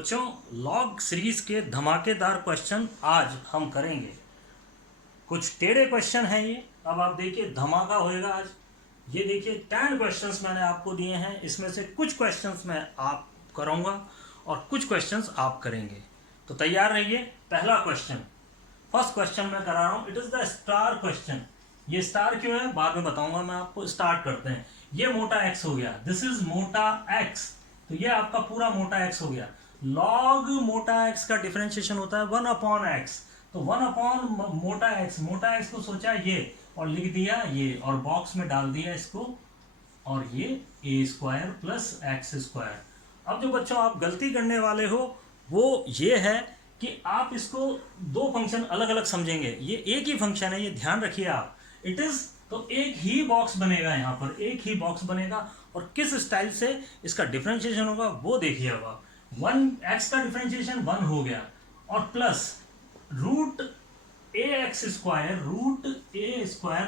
बच्चों, log series के धमाकेदार क्वेश्चन आज हम करेंगे। कुछ टेढ़े क्वेश्चन हैं ये। अब आप देखिए, धमाका होएगा आज। ये देखिए 10 क्वेश्चंस मैंने आपको दिए हैं। इसमें से कुछ क्वेश्चंस मैं आप करूंगा और कुछ क्वेश्चंस आप करेंगे। तो तैयार रहिए। पहला क्वेश्चन, फर्स्ट क्वेश्चन मैं करा रहा हूँ। It is the star question. ये स्टार क्यों है बाद में बताऊंगा मैं आपको। स्टार्ट करते हैं। ये मोटा एक्स हो गया, दिस इज मोटा एक्स। तो ये आपका पूरा मोटा एक्स हो गया। लॉग मोटा एक्स का डिफरेंशिएशन होता है 1/x। तो 1/ मोटा एक्स को सोचा ये और लिख दिया ये और बॉक्स में डाल दिया इसको, और ये a² प्लस x²। अब जो बच्चों आप गलती करने वाले हो वो ये है कि आप इसको दो फंक्शन अलग अलग समझेंगे। ये एक ही फंक्शन है, ये ध्यान रखिए आप। इट इज तो एक ही बॉक्स बनेगा, यहाँ पर एक ही बॉक्स बनेगा। और किस स्टाइल से इसका डिफरेंशिएशन होगा वो देखिए। अब आप 1x का डिफरेंशिएशन 1 हो गया और plus root a²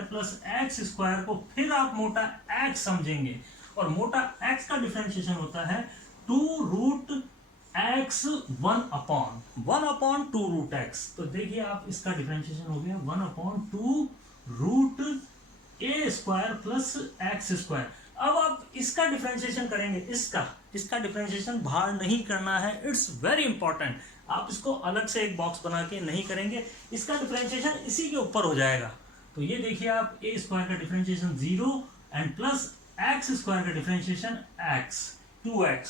plus x² को फिर आप मोटा x समझेंगे। और मोटा x का डिफरेंशिएशन होता है 2√x 1/2√x। तो देखिए आप, इसका डिफरेंशिएशन हो गया 1/2√a² प्लस x²। अब आप इसका डिफरेंशिएशन करेंगे। इसका डिफरेंशिएशन बाहर नहीं करना है। It's very important. आप इसको अलग से एक बॉक्स बना के नहीं करेंगे, इसका डिफरेंशिएशन इसी के ऊपर हो जाएगा। तो ये देखिए आप, a² का डिफरेंशिएशन 0 एंड प्लस x² का डिफरेंशिएशन x 2x।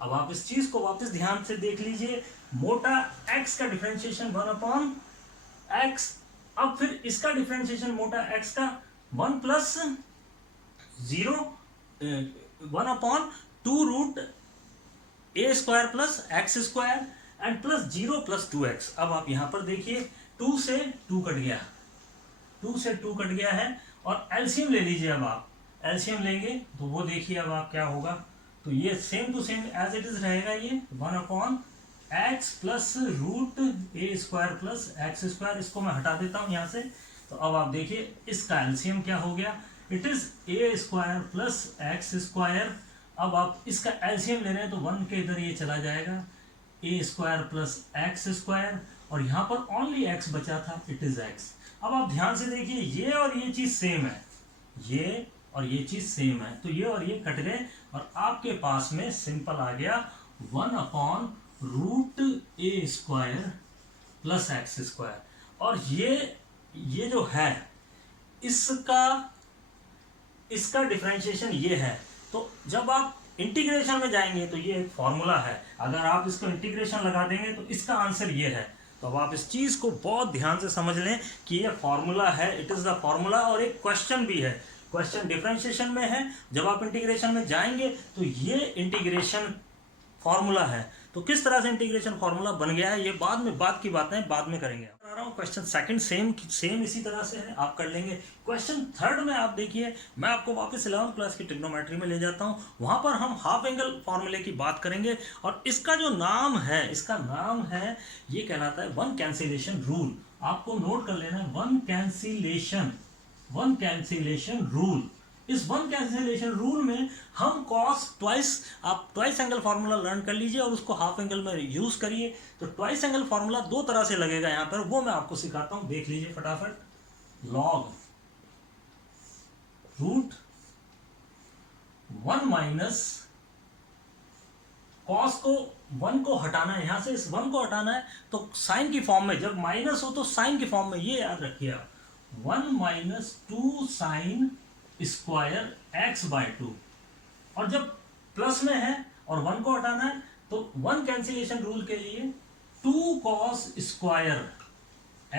अब आप इस चीज को वापस ध्यान से देख लीजिए। मोटा x का डिफरेंशिएशन 1/x। अब फिर इसका डिफरेंशिएशन मोटा x का 1 plus 0 1/2√a² plus x² and plus 0 plus 2x। अब आप यहां पर देखिए, 2 से 2 कट गया, 2 से 2 कट गया है। और एलसीएम ले लीजिए। अब आप एलसीएम लेंगे तो वो देखिए अब आप क्या होगा। तो ये same to same as it is रहेगा। ये 1/x plus √a² plus x²। इसको मैं हटा देता हूं यहां से। तो अब आप देखिए इसका एलसीएम क्या हो गया। It is a² plus x²। अब आप इसका एलसीएम ले रहे हैं तो 1 के इधर ये चला जाएगा, a² प्लस x²। और यहाँ पर ओनली x बचा था, इट इज x। अब आप ध्यान से देखिए, ये और ये चीज सेम है, ये और ये चीज सेम है। तो ये और ये कट गए और आपके पास में सिंपल आ गया 1/√a² प्लस x²। और ये जो है इसका डिफरेंशिएशन ये है। तो जब आप इंटीग्रेशन में जाएंगे तो ये एक फॉर्मूला है। अगर आप इसको इंटीग्रेशन लगा देंगे तो इसका आंसर ये है। तो अब आप इस चीज को बहुत ध्यान से समझ लें कि ये फॉर्मूला है, इट इज द फॉर्मूला। और एक क्वेश्चन भी है, क्वेश्चन डिफरेंशिएशन में है। जब आप इंटीग्रेशन में जाएंगे तो ये इंटीग्रेशन फॉर्मूला है। तो किस तरह से इंटीग्रेशन फॉर्मूला बन गया है ये बात की बातें बाद में करेंगे। आ रहा हूँ क्वेश्चन सेकंड, सेम इसी तरह से है, आप कर लेंगे। क्वेश्चन थर्ड में आप देखिए, मैं आपको वापस 11th क्लास की ट्रिग्नोमेट्री में ले जाता हूँ। वहां पर हम हाफ एंगल फॉर्मूले की बात करेंगे। और इसका जो नाम है, इसका नाम है, ये कहलाता है वन कैंसिलेशन रूल। आपको नोट कर लेना है, वन कैंसिलेशन रूल। इस वन कैंसिलेशन रूल में हम cos ट्वाइस, आप ट्वाइस एंगल फार्मूला लर्न कर लीजिए और उसको हाफ एंगल में यूज करिए। तो ट्वाइस एंगल फार्मूला दो तरह से लगेगा यहाँ पर, वो मैं आपको सिखाता हूं, देख लीजिए फटाफट। लॉग रूट 1 माइनस कॉस को 1 को हटाना है, यहां से इस 1 को हटाना है तो साइन की फॉर्म में, जब माइनस हो तो साइन की फॉर्म में, ये याद रखिए आप। 1 माइनस 2 साइन स्क्वायर x/2। और जब प्लस में है और 1 को हटाना है तो वन कैंसिलेशन रूल के लिए 2 cos स्क्वायर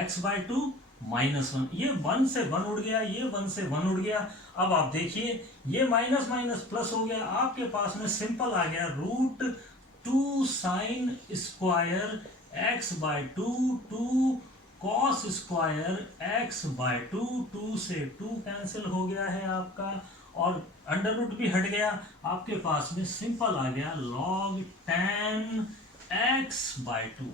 x/2 -1। ये 1 से 1 उड़ गया, ये 1 से 1 उड़ गया। अब आप देखिए, ये माइनस माइनस प्लस हो गया। आपके पास में सिंपल आ गया √2 sine square x/2 2 cos square x/2। 2 से 2 कैंसिल हो गया है आपका, और अंडर रूट भी हट गया। आपके पास में सिंपल आ गया log tan x/2।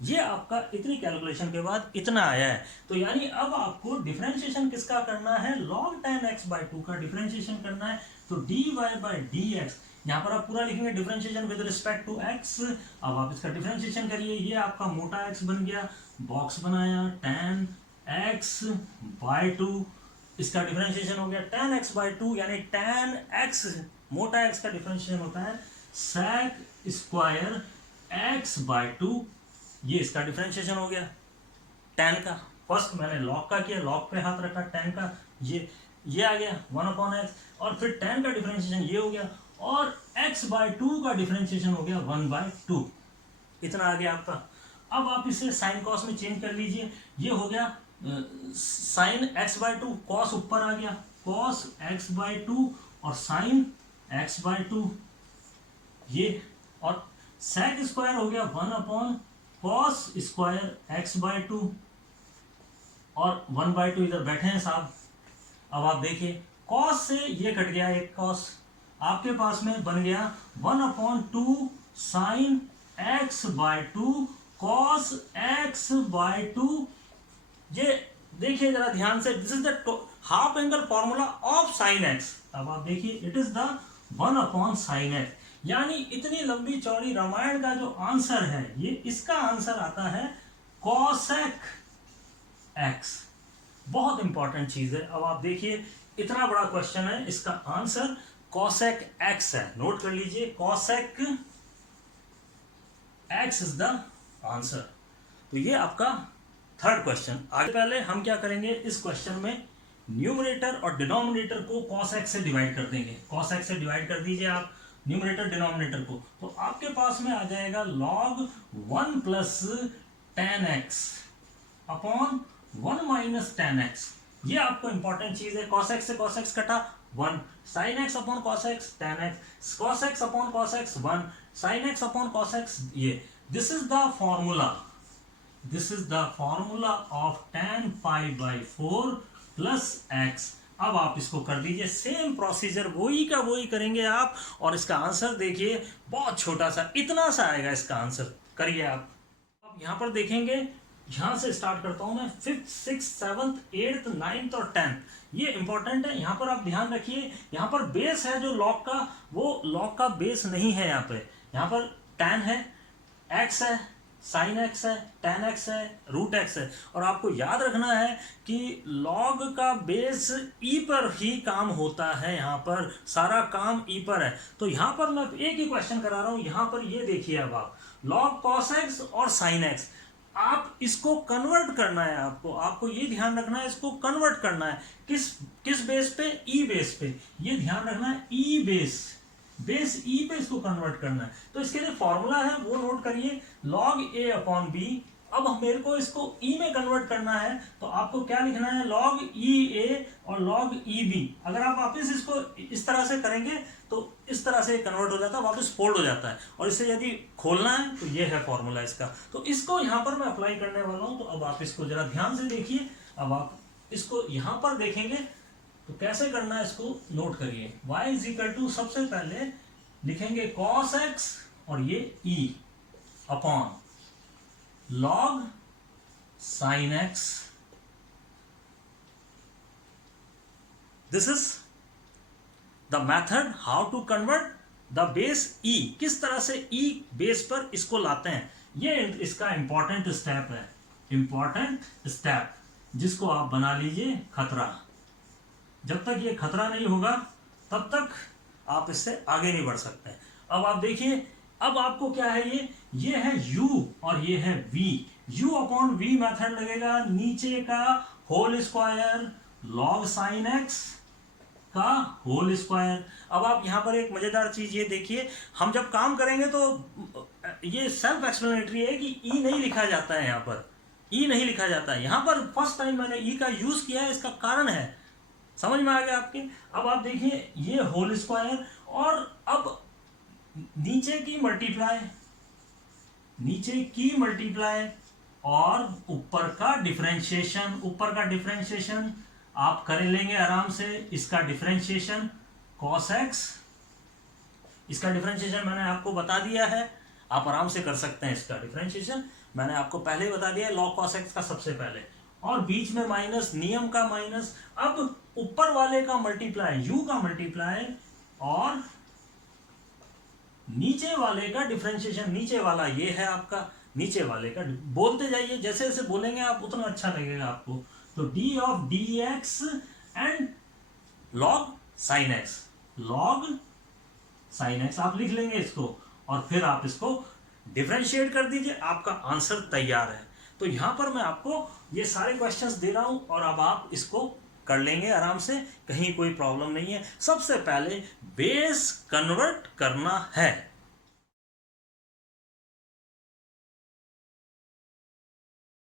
ये आपका इतनी कैलकुलेशन के बाद इतना आया है। तो यानी अब आपको डिफरेंशिएशन किसका करना है, log tan x/2 का डिफरेंशिएशन करना है। तो dy/dx यहाँ पर आप पूरा लिखेंगे differentiation with respect to x. अब आप इसका डिफरेंशिएशन करिए, ये आपका मोटा एक्स बन गया, बॉक्स बनाया tan x बाई 2, इसका डिफरेंशिएशन हो गया tan x बाई 2, यानी tan x मोटा x का डिफरेंशिएशन होता है sec स्क्वायर x बाई 2, ये इसका डिफरेंशिएशन हो गया tan का। फर्स्ट मैंने log का किया, log पे हाथ रखा, tan का ये आ गया 1/x, और फिर tan का डिफरेंशिएशन ये हो गया, और x बाई 2 का डिफरेंशिएशन हो गया 1/2। इतना आ गया आपका। अब आप इसे साइन कॉस में चेंज कर लीजिए, ये हो गया साइन x बाई 2, कॉस ऊपर आ गया कॉस x बाई 2 और साइन x बाई 2, ये, और sec स्क्वायर हो गया 1/cos स्क्वायर x बाई 2, और 1/2 इधर बैठे हैं साहब। अब आप देखिए cos से ये कट गया एक cos, आपके पास में बन गया 1/2 sine x by 2 cos x by 2। ये देखिए जरा ध्यान से, this is the half angle formula of sine x। अब आप देखिए it is the 1/sin x, यानी इतनी लंबी चौड़ी रामायण का जो आंसर है, ये इसका आंसर आता है cosec x। बहुत इंपॉर्टेंट चीज है। अब आप देखिए इतना बड़ा क्वेश्चन है, इसका आंसर cosec x है, नोट कर लीजिए cosec x is the answer. तो ये आपका थर्ड क्वेश्चन। आगे पहले हम क्या करेंगे, इस क्वेश्चन में न्यूमरेटर और डिनोमिनेटर को cos x से डिवाइड कर देंगे। cos x से डिवाइड कर दीजिए आप न्यूमरेटर डिनोमिनेटर को, तो आपके पास में आ जाएगा log 1 plus tan x upon 1 minus tan x। ये आपको इंपॉर्टेंट चीज है, cos x से cos x कटा 1, sin x upon cos x tan x, cos x upon cos x 1, sin x upon cos x, ये this is the formula of tan pi by 4 plus x। अब आप इसको कर दीजिए, same procedure वही का वही करेंगे आप, और इसका आंसर देखिए बहुत छोटा सा, इतना सा आएगा इसका आंसर। करिए आप। अब यहाँ पर देखेंगे, यहाँ से स्टार्ट करता हूँ मैं, 5th 6th 7th 8th 9th और 10th। ये इंपॉर्टेंट है, यहाँ पर आप ध्यान रखिए, यहाँ पर बेस है जो लॉग का, वो लॉग का बेस नहीं है। यहाँ पर tan है, x है, साइन x है, tan x है, रूट x है, और आपको याद रखना है कि log का बेस e पर ही काम होता है, यहाँ पर सारा काम e पर है। तो यहाँ पर मैं एक ही क्वेश्चन करा रहा हूँ, यहाँ पर ये देखिए, अब आप log cos x और sin x, आप इसको कन्वर्ट करना है, आपको ये ध्यान रखना है, इसको कन्वर्ट करना है किस बेस पे, ई बेस पे। ये ध्यान रखना है, ई बेस ई पे इसको कन्वर्ट करना है। तो इसके लिए फॉर्मूला है, वो नोट करिए, log a अपॉन b। अब मेरे को इसको ई में कन्वर्ट करना है, तो आपको क्या लिखना है, log e a और log e b। अगर आप वापस इसको इस तरह से करेंगे तो इस तरह से कन्वर्ट हो जाता है, वापस फोल्ड हो जाता है, और इसे यदि खोलना है तो ये है फॉर्मूला इसका। तो इसको यहाँ पर मैं अप्लाई करने वाला हूँ। तो अब आप इसको जरा ध्यान से देखिए, अब आप इसको यहाँ पर देखेंगे तो कैसे करना है, इसको नोट करिए। y इज इक्वल टू, सबसे पहले लिखेंगे cos x और ये e upon log sin x। This is the method how to convert the base e। किस तरह से e बेस पर इसको लाते हैं, ये इसका इंपॉर्टेंट स्टेप है, इंपॉर्टेंट स्टेप, जिसको आप बना लीजिए खतरा। जब तक ये खतरा नहीं होगा तब तक आप इससे आगे नहीं बढ़ सकते। अब आप देखिए, अब आपको क्या है, ये है u और ये है v। u upon v method लगेगा, नीचे का whole square log sin x का होल स्क्वायर। अब आप यहाँ पर एक मजेदार चीज ये देखिए, हम जब काम करेंगे तो ये सेल्फ एक्सप्लेनेटरी है कि e नहीं लिखा जाता है, यहाँ पर e नहीं लिखा जाता है। यहाँ पर फर्स्ट टाइम मैंने e का यूज किया है, इसका कारण है, समझ में आ गया आपके। अब आप देखिए ये होल स्क्वायर, और अब नीचे की मल्टीप्लाई और ऊपर का डिफरेंशिएशन आप कर लेंगे आराम से। इसका डिफरेंशिएशन cos x, इसका डिफरेंशिएशन मैंने आपको बता दिया है, आप आराम से कर सकते हैं। इसका डिफरेंशिएशन मैंने आपको पहले ही बता दिया है, log cos x का सबसे पहले, और बीच में माइनस, नियम का माइनस। अब ऊपर वाले का मल्टीप्लाई, u का मल्टीप्लाई और नीचे वाले का डिफरेंशिएशन, नीचे वाला ये है आपका, नीचे वाले का बोलते जाइए, जैसे जैसे बोलेंगे आप उतना अच्छा लगेगा आपको। तो D of D x and log sine x, log sine x आप लिख लेंगे इसको, और फिर आप इसको डिफरेंशिएट कर दीजिए, आपका आंसर तैयार है। तो यहां पर मैं आपको ये सारे क्वेश्चंस दे रहा हूं और अब आप इसको कर लेंगे आराम से, कहीं कोई प्रॉब्लम नहीं है। सबसे पहले बेस कन्वर्ट करना है,